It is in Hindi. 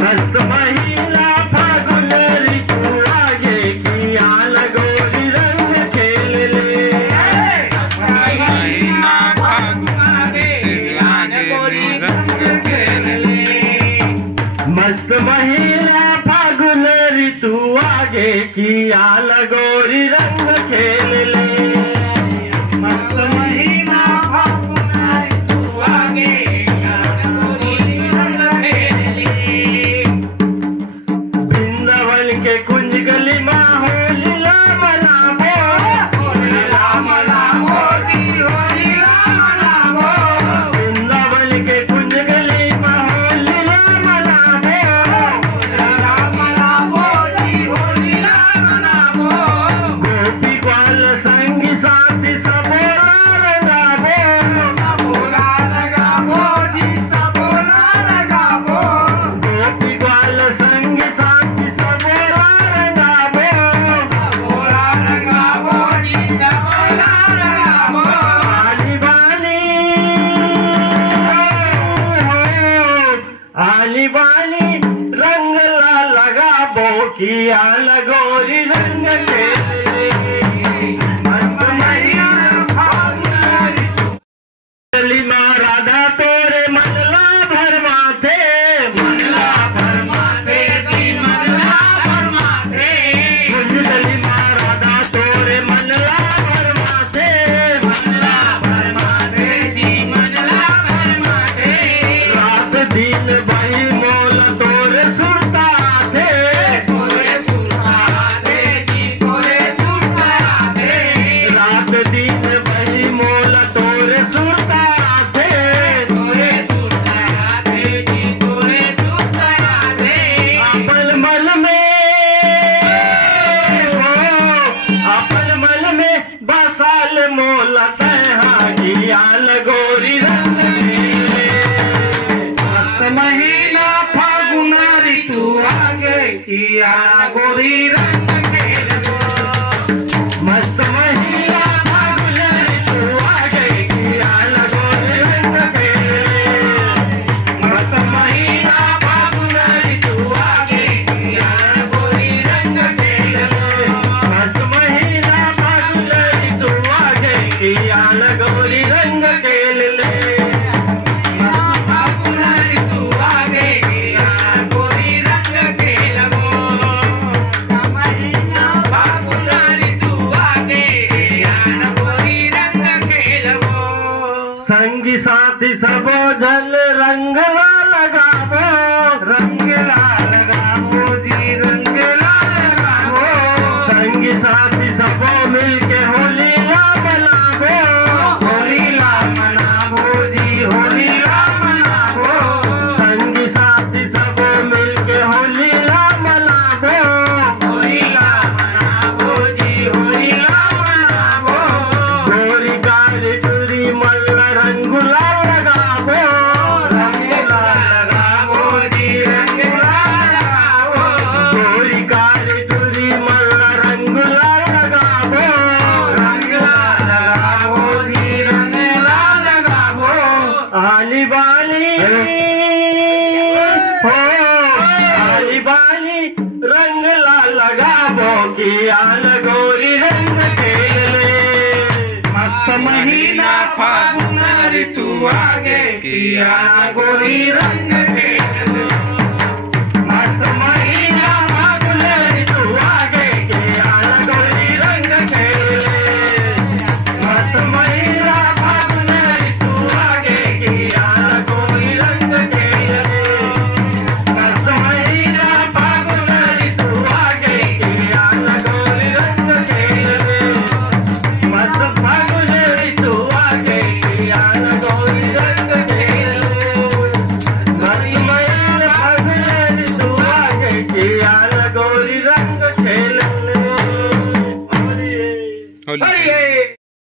मस्त महीना फागुन ऋतु आगे किया लगोरी रंग खेल ले। महीना फागुन आगे गोरी रंग खेल ले। मस्त महीना फागुन ऋतु आगे किया लगोरी रंग खेल ले। मस्त महीना फागुन ऋतु आगे गोरी रंग खेल ले। वृंदावन के कुंज गली में होली राम रामो, होली राम रामो जी, होली राम रामो। वृंदावन के कुंज गली में होली राम रामो, होली राम रामो जी, होली राम रामो। गोपी ग्वाल संगी साथी सबोला रंगाबो, सबोला लगाबो जी, सबोला लगाबो। गोपी ग्वाल संगी साथी सबोला रंगाबो। सबोला लगाबो जी, सबोला लगाबो। आली बाली आली बाली रंग ला लगाबो किया लगोरी रंग खेल ले। मस्त महीना फागुन ऋतु गली में राधा तोरे मनला भर माथे, मनला भर माथे जी, मनला भर माथे। कुंज गली में राधा तोरे मनला भर माथे। मनला भर माथे जी, मनला भर माथे। रात दिन वही मोल तोरे सुरता थे, तोरे सुरता थे जी, तोरे सुरता थे। रात दिन वही मोल तोरे सुरता थे। तोरे सुरता थे जी, तोरे सुरता थे। अपन मन में अपन मन में बसाल मोल तहा किया लगोरी रंग खेले। मस्त महीना फागुन ऋतु आगे किया गोरी रंग खेलो। मस्त महीना फागुन ऋतु आगे किया लगोरी रंग खेले। मस्त महीना फागुन ऋतु आगे किया गोरी रंग खेले। मस्त महीना फागुन ऋतु आगे किया लगोरी रंग खेल ले। फागुन ऋतु आगे किया गोरी रंग खेलबो। महीना फागुन ऋतु आगे किया गोरी रंग खेलबो। संगी साथी सबो झल रंग ला लगाबो, रंग ला लगाबो जी, रंग ला लगाबो। संगी साथी सबो मिलके होली ला मनाबो, होली ला मनाबो जी, होली ला मनाबो। संगी साथी सबो मिलके होली ला मनाबो, होली ला मनाबो जी, होली ला मनाबो। गोरी कारी टुरी मल्ल रंगुला लगाबो, रंग ला लगाबो जी, रंग ला लगाबो। गोरी कारी टुरी मल्ल रंगुला लगाबो। रंग ला लगाबो जी, रंग ला लगाबो। आली बाली हो आली बाली रंग ला लगाबो किया लगोरी रंग खेल ले। मस्त महीना फागुन ऋतु आगे किया गोरी रंग खेल